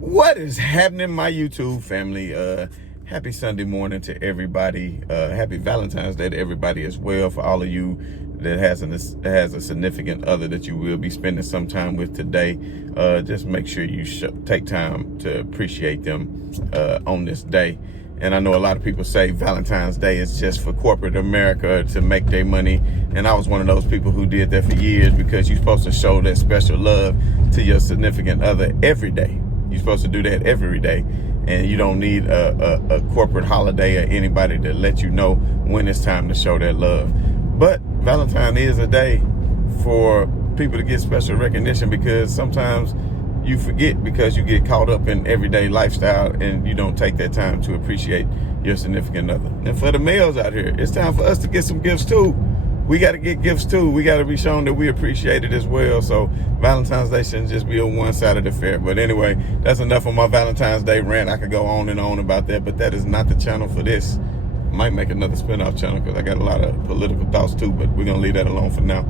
What is happening, my YouTube family? Happy Sunday morning to everybody. Happy Valentine's Day to everybody as well. For all of you that has a significant other that you will be spending some time with today, just make sure you take time to appreciate them on this day. And I know a lot of people say Valentine's Day is just for corporate America to make their money. And I was one of those people who did that for years, because you're supposed to show that special love to your significant other every day. You're supposed to do that every day. And you don't need a corporate holiday or anybody to let you know when it's time to show that love. But Valentine is a day for people to get special recognition, because sometimes you forget because you get caught up in everyday lifestyle and you don't take that time to appreciate your significant other. And for the males out here, it's time for us to get some gifts too. We got to get gifts too. We got to be shown that we appreciate it as well. So Valentine's Day shouldn't just be a one-sided affair. But anyway, that's enough of my Valentine's Day rant. I could go on and on about that, but that is not the channel for this. I might make another spin-off channel because I got a lot of political thoughts too, but we're going to leave that alone for now.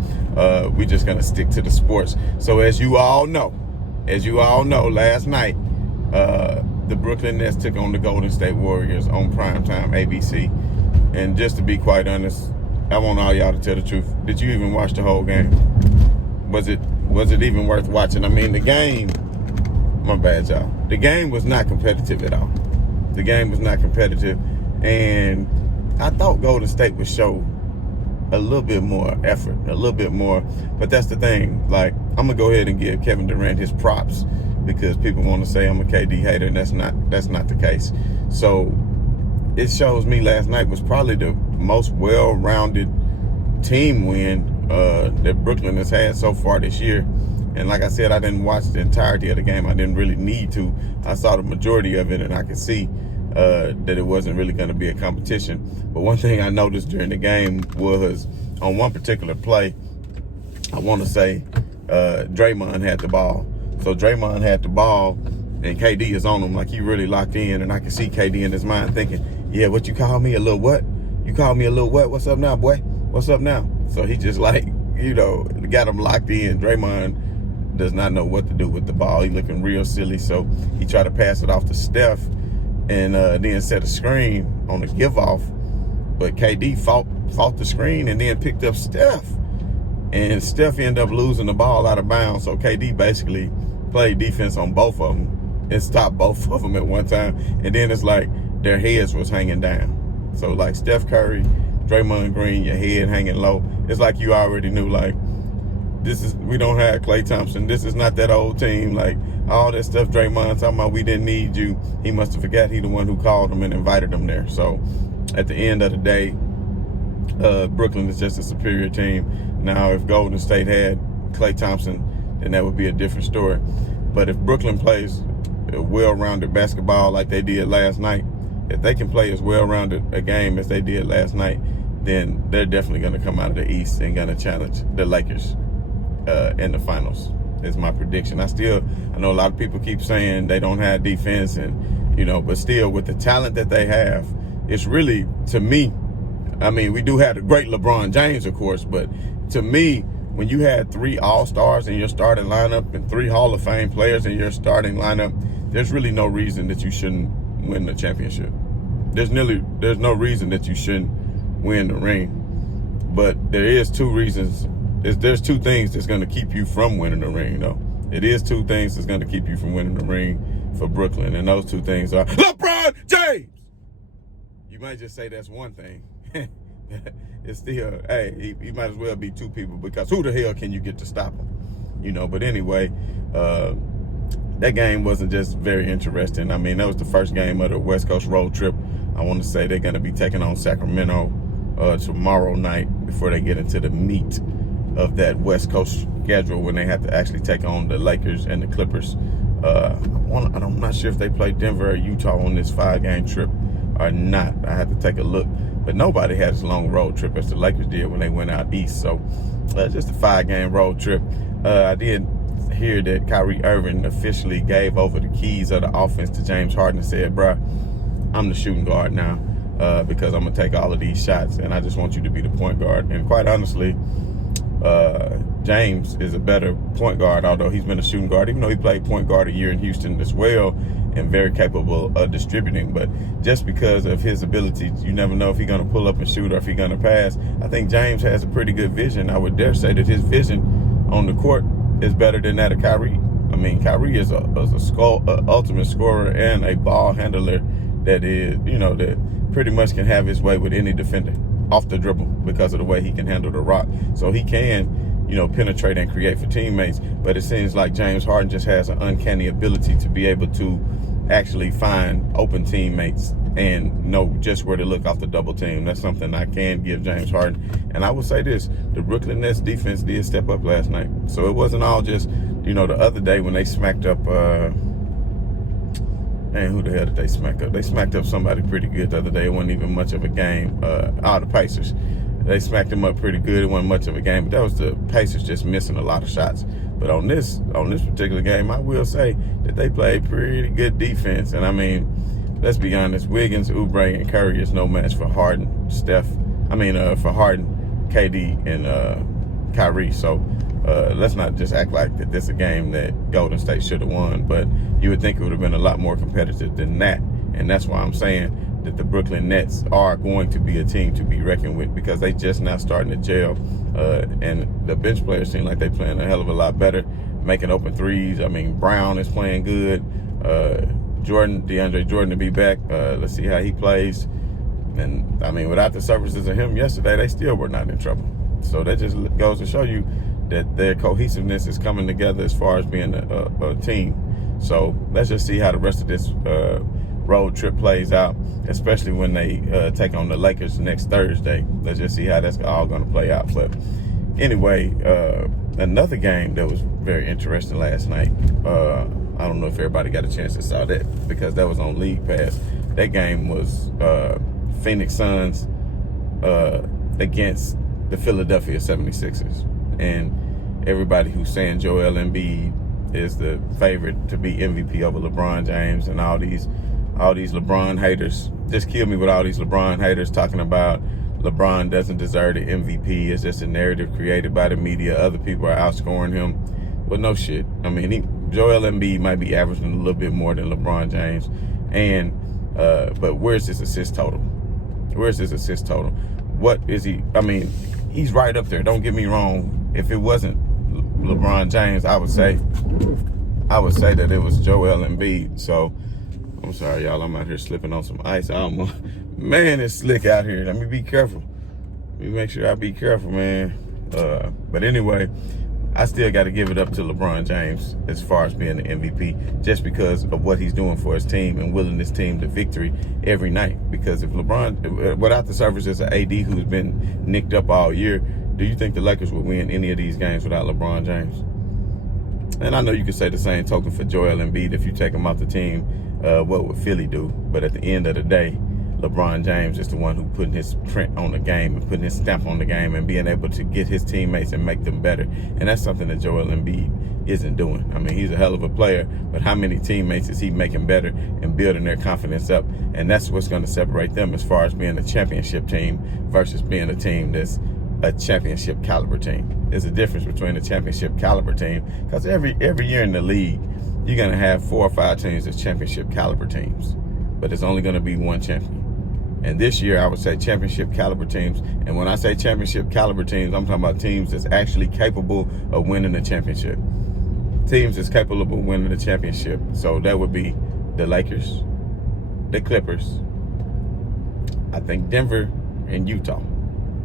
We're just going to stick to the sports. So as you all know, last night, the Brooklyn Nets took on the Golden State Warriors on primetime ABC. And just to be quite honest, I want all y'all to tell the truth. Did you even watch the whole game? Was it even worth watching? I mean, the game, my bad, y'all. The game was not competitive at all. The game was not competitive. And I thought Golden State would show a little bit more effort, a little bit more. But that's the thing. Like, I'm going to go ahead and give Kevin Durant his props, because people want to say I'm a KD hater, and that's not the case. So it shows me last night was probably the most well-rounded team win that Brooklyn has had so far this year. And like I said, I didn't watch the entirety of the game. I didn't really need to. I saw the majority of it, and I could see that it wasn't really going to be a competition. But one thing I noticed during the game was on one particular play, I want to say Draymond had the ball. So Draymond had the ball, and KD is on him like he really locked in. And I can see KD in his mind thinking, yeah, what you call me, a little what? You call me a little what? What's up now, boy? What's up now? So he just got him locked in. Draymond does not know what to do with the ball. He looking real silly. So he tried to pass it off to Steph and then set a screen on the give off. But KD fought the screen and then picked up Steph. And Steph ended up losing the ball out of bounds. So KD basically played defense on both of them and stopped both of them at one time. And then it's like their heads was hanging down. So like Steph Curry, Draymond Green, your head hanging low. It's like you already knew, like, we don't have Klay Thompson. This is not that old team. Like, all that stuff Draymond talking about, we didn't need you. He must have forgot he the one who called him and invited him there. So at the end of the day, Brooklyn is just a superior team. Now, if Golden State had Klay Thompson, then that would be a different story. But if Brooklyn plays a well-rounded basketball like they did last night, if they can play as well-rounded a game as they did last night, then they're definitely going to come out of the East and going to challenge the Lakers in the finals, is my prediction. I know a lot of people keep saying they don't have defense, and but still, with the talent that they have, it's really, to me, I mean, we do have the great LeBron James, of course, but to me, when you had 3 All-Stars in your starting lineup and 3 Hall of Fame players in your starting lineup, there's really no reason that you shouldn't win the championship. There's no reason that you shouldn't win the ring. But there is 2 reasons. There's 2 things that's going to keep you from winning the ring, though. It is 2 things that's going to keep you from winning the ring for Brooklyn, and those 2 things are LeBron James. You might just say that's one thing. It's still, hey, he might as well be 2 people, because who the hell can you get to stop him? But anyway, that game wasn't just very interesting. I mean, that was the first game of the West Coast road trip. I want to say they're going to be taking on Sacramento tomorrow night before they get into the meat of that West Coast schedule, when they have to actually take on the Lakers and the Clippers. I'm not sure if they play Denver or Utah on this 5-game trip or not. I have to take a look. But nobody had as long road trip as the Lakers did when they went out east. So just a 5-game road trip. I did hear that Kyrie Irving officially gave over the keys of the offense to James Harden and said, bruh, I'm the shooting guard now, because I'm going to take all of these shots, and I just want you to be the point guard. And quite honestly, James is a better point guard, although he's been a shooting guard, even though he played point guard a year in Houston as well, and very capable of distributing. But just because of his ability, you never know if he's going to pull up and shoot or if he's going to pass. I think James has a pretty good vision. I would dare say that his vision on the court is better than that of Kyrie. I mean, Kyrie is a ultimate scorer and a ball handler that is, that pretty much can have his way with any defender off the dribble because of the way he can handle the rock. So he can, penetrate and create for teammates. But it seems like James Harden just has an uncanny ability to be able to actually find open teammates and know just where to look off the double team. That's something I can give James Harden. And I will say this, the Brooklyn Nets defense did step up last night. So it wasn't all just, the other day when they smacked up, who the hell did they smack up? They smacked up somebody pretty good the other day. It wasn't even much of a game. The Pacers. They smacked them up pretty good. It wasn't much of a game, but that was the Pacers just missing a lot of shots. But on this particular game, I will say that they played pretty good defense. And I mean, let's be honest, Wiggins, Oubre, and Curry is no match for Harden, for Harden, KD, and Kyrie. So let's not just act like that this is a game that Golden State should have won. But you would think it would have been a lot more competitive than that. And that's why I'm saying that the Brooklyn Nets are going to be a team to be reckoned with, because they just now starting to gel. And the bench players seem like they're playing a hell of a lot better, making open threes. I mean, Brown is playing good. DeAndre Jordan to be back. Let's see how he plays. And, I mean, without the services of him yesterday, they still were not in trouble. So that just goes to show you that their cohesiveness is coming together as far as being a team. So let's just see how the rest of this road trip plays out, especially when they take on the Lakers next Thursday. Let's just see how that's all going to play out. But anyway, another game that was very interesting last night. I don't know if everybody got a chance to saw that because that was on League Pass. That game was Phoenix Suns against the Philadelphia 76ers. And everybody who's saying Joel Embiid is the favorite to be MVP over LeBron James, and all these LeBron haters, just kill me with all these LeBron haters talking about LeBron doesn't deserve the MVP. It's just a narrative created by the media. Other people are outscoring him. Well, no shit. I mean, Joel Embiid might be averaging a little bit more than LeBron James. And but where's his assist total? Where's his assist total? What is he? I mean, he's right up there. Don't get me wrong. If it wasn't LeBron James, I would say that it was Joel Embiid. So I'm sorry, y'all. I'm out here slipping on some ice. Man, it's slick out here. Let me be careful. Let me make sure I be careful, man. But anyway, I still got to give it up to LeBron James as far as being the MVP, just because of what he's doing for his team and willing his team to victory every night. Because if LeBron, without the services of AD, who's been nicked up all year, do you think the Lakers would win any of these games without LeBron James? And I know you could say the same token for Joel Embiid. If you take him off the team, what would Philly do? But at the end of the day, LeBron James is the one who putting his print on the game and putting his stamp on the game and being able to get his teammates and make them better. And that's something that Joel Embiid isn't doing. I mean, he's a hell of a player, but how many teammates is he making better and building their confidence up? And that's what's going to separate them as far as being a championship team versus being a team that's a championship caliber team. There's a difference between a championship caliber team, because every year in the league, you're going to have 4 or 5 teams that's championship caliber teams, but there's only going to be one champion. And this year, I would say championship caliber teams. And when I say championship caliber teams, I'm talking about teams that's actually capable of winning the championship. Teams that's capable of winning the championship. So that would be the Lakers, the Clippers, I think Denver, and Utah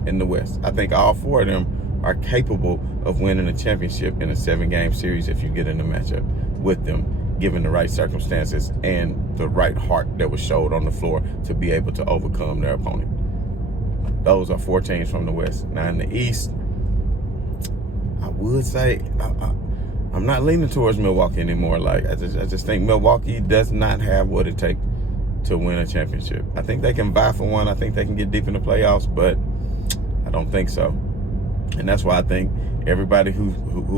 in the West. I think all 4 of them are capable of winning a championship in a 7-game series if you get in a matchup with them, given the right circumstances and the right heart that was showed on the floor to be able to overcome their opponent. Those are 4 teams from the West. Now in the East, I would say I'm not leaning towards Milwaukee anymore. Like I just think Milwaukee does not have what it takes to win a championship. I think they can vie for one. I think they can get deep in the playoffs, but I don't think so. And that's why I think everybody who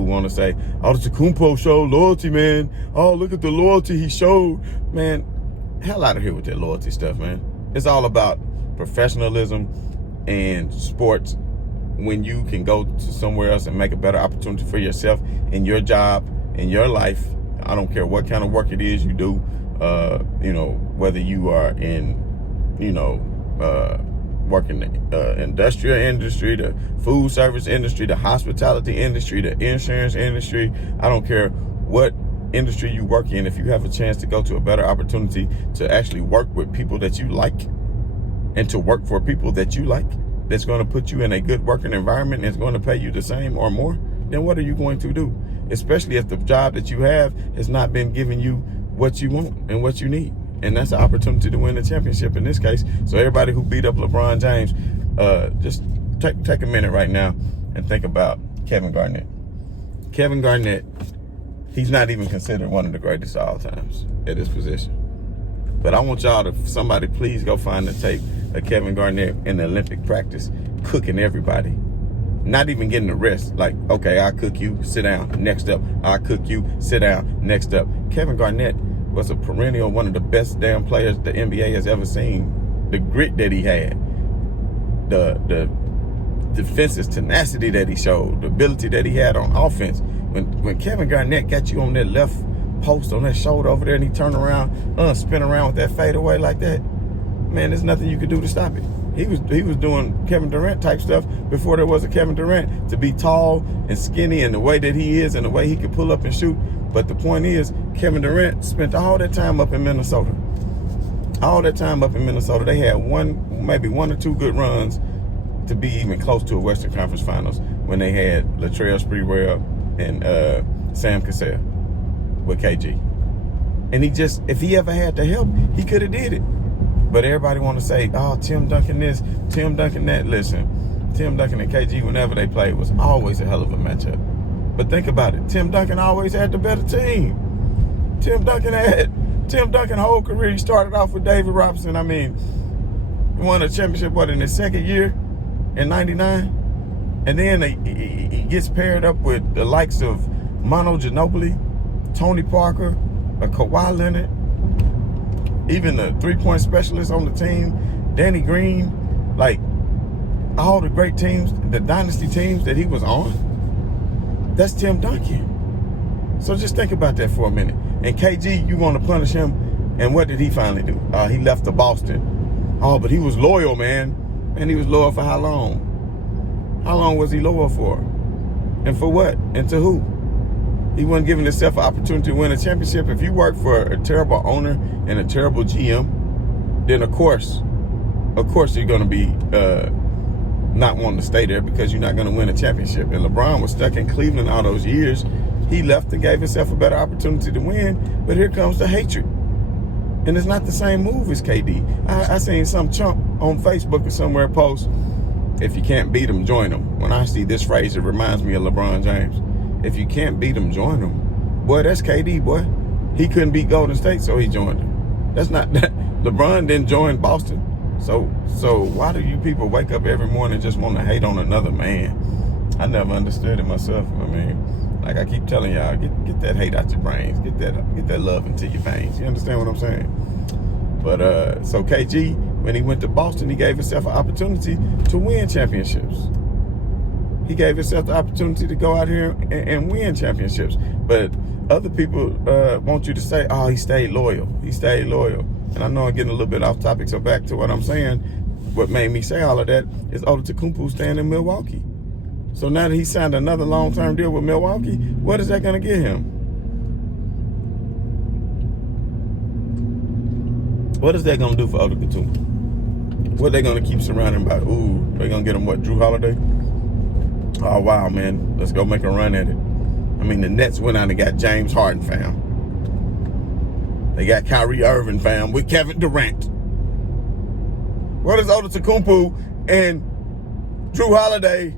want to say, oh, the Antetokounmpo showed loyalty, man. Oh, look at the loyalty he showed. Man, hell out of here with that loyalty stuff, man. It's all about professionalism and sports when you can go to somewhere else and make a better opportunity for yourself in your job, in your life. I don't care what kind of work it is you do, whether you are in, working the industrial industry, the food service industry, the hospitality industry, the insurance industry. I don't care what industry you work in. If you have a chance to go to a better opportunity to actually work with people that you like and to work for people that you like, that's going to put you in a good working environment and is going to pay you the same or more, then what are you going to do? Especially if the job that you have has not been giving you what you want and what you need. And that's an opportunity to win the championship in this case. So everybody who beat up LeBron James, just take a minute right now and think about Kevin Garnett. Kevin Garnett, he's not even considered one of the greatest of all times at his position. But I want y'all to, somebody please go find the tape of Kevin Garnett in the Olympic practice cooking everybody. Not even getting the rest. Like, okay, I'll cook you, sit down, next up. I'll cook you, sit down, next up. Kevin Garnett was a perennial, one of the best damn players the NBA has ever seen. The grit that he had, the defensive tenacity that he showed, the ability that he had on offense. When Kevin Garnett got you on that left post, on that shoulder over there, and he turned around, spin around with that fadeaway like that, man, there's nothing you could do to stop it. He was doing Kevin Durant type stuff before there was a Kevin Durant. To be tall and skinny and the way that he is and the way he could pull up and shoot. But the point is, Kevin Durant spent all that time up in Minnesota. All that time up in Minnesota. They had maybe one or two good runs to be even close to a Western Conference Finals when they had Latrell Sprewell and Sam Cassell with KG. And if he ever had the help, he could have did it. But everybody want to say, oh, Tim Duncan this, Tim Duncan that. Listen, Tim Duncan and KG, whenever they played, was always a hell of a matchup. But think about it. Tim Duncan always had the better team. Tim Duncan whole career, he started off with David Robinson. I mean, won a championship, in his second year in 99? And then he gets paired up with the likes of Manu Ginobili, Tony Parker, Kawhi Leonard, even the three-point specialist on the team, Danny Green, like all the great teams, the dynasty teams that he was on, that's Tim Duncan. So just think about that for a minute. And KG, you want to punish him, and what did he finally do? He left to Boston. Oh, but he was loyal, man. And he was loyal for how long? How long was he loyal for? And for what? And to who? He wasn't giving himself an opportunity to win a championship. If you work for a terrible owner and a terrible GM, then of course you're going to be not wanting to stay there because you're not going to win a championship. And LeBron was stuck in Cleveland all those years. He left and gave himself a better opportunity to win, but here comes the hatred. And it's not the same move as KD. I seen some chump on Facebook or somewhere post, if you can't beat him, join him. When I see this phrase, it reminds me of LeBron James. If you can't beat him, join him. Boy, that's KD, boy. He couldn't beat Golden State, so he joined him. That's not that. LeBron didn't join Boston. So why do you people wake up every morning and just want to hate on another man? I never understood it myself. I mean, like I keep telling y'all, get that hate out your brains. Get that love into your veins. You understand what I'm saying? But so KG, when he went to Boston, he gave himself an opportunity to win championships. He gave himself the opportunity to go out here and win championships. But other people want you to say, oh, he stayed loyal. He stayed loyal. And I know I'm getting a little bit off topic, so back to what I'm saying. What made me say all of that is Antetokounmpo staying in Milwaukee. So now that he signed another long-term deal with Milwaukee, what is that going to get him? What is that going to do for Antetokounmpo? What they going to keep surrounding by? Ooh, they're going to get him what, Drew Holiday? Oh, wow, man. Let's go make a run at it. I mean, the Nets went out and got James Harden, fam. They got Kyrie Irving, fam, with Kevin Durant. What is Antetokounmpo and Drew Holiday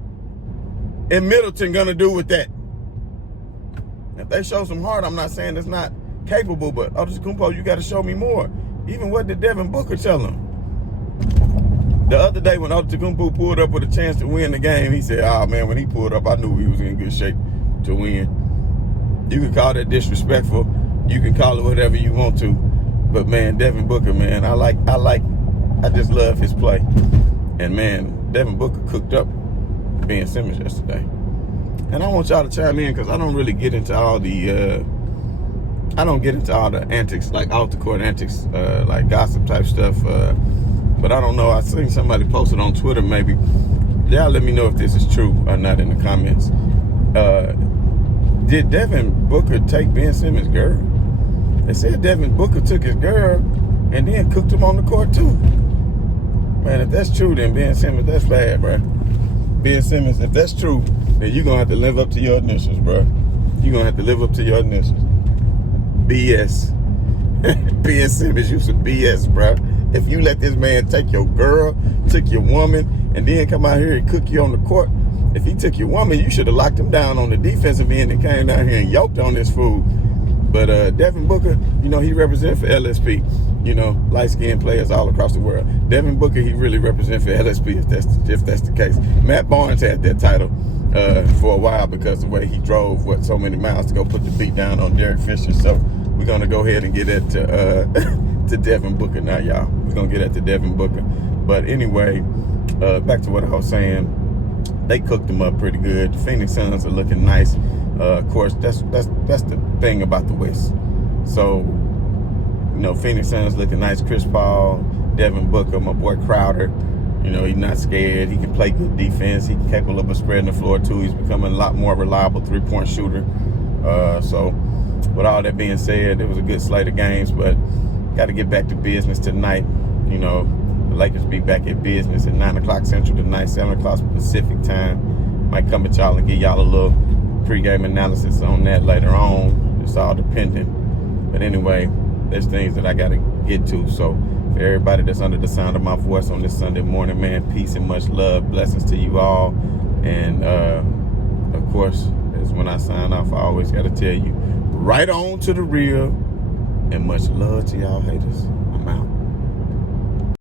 and Middleton going to do with that? If they show some heart, I'm not saying it's not capable, but Antetokounmpo, you got to show me more. Even what did Devin Booker tell him? The other day when Antetokounmpo pulled up with a chance to win the game, he said, oh, man, when he pulled up, I knew he was in good shape to win. You can call that disrespectful. You can call it whatever you want to. But, man, Devin Booker, man, I just love his play. And, man, Devin Booker cooked up Ben Simmons yesterday. And I want y'all to chime in because I don't really get into all the antics, like off the court antics, like gossip type stuff. But I don't know. I seen somebody posted on Twitter. Maybe y'all let me know if this is true or not in the comments. Did Devin Booker take Ben Simmons' girl? They said Devin Booker took his girl and then cooked him on the court too. Man, if that's true, then Ben Simmons, that's bad, bro. Ben Simmons, if that's true, then you're going to have to live up to your initials, bro. You're going to have to live up to your initials. BS. Ben Simmons, you some BS, bro. If you let this man take your girl, took your woman, and then come out here and cook you on the court, if he took your woman, you should have locked him down on the defensive end and came down here and yoked on this fool. But Devin Booker, he represents for LSP. Light-skinned players all across the world. Devin Booker, he really represents for LSP if that's the case. Matt Barnes had that title for a while because of the way he drove so many miles to go put the beat down on Derek Fisher. So we're gonna go ahead and get that to Devin Booker now, y'all. We're gonna get that to Devin Booker. But anyway, back to what I was saying. They cooked them up pretty good. The Phoenix Suns are looking nice. Of course, that's the thing about the West. So, Phoenix Suns looking nice. Chris Paul, Devin Booker, my boy Crowder. He's not scared. He can play good defense. He's capable of spreading the floor too. He's becoming a lot more reliable three-point shooter. So, with all that being said, it was a good slate of games, but got to get back to business tonight. The Lakers be back at business at 9 o'clock Central tonight, 7 o'clock Pacific time. Might come at y'all and give y'all a little pregame analysis on that later on. It's all dependent. But anyway, there's things that I got to get to. So for everybody that's under the sound of my voice on this Sunday morning, man, peace and much love. Blessings to you all. And, of course, as when I sign off, I always got to tell you, right on to the real, and much love to y'all haters. I'm out.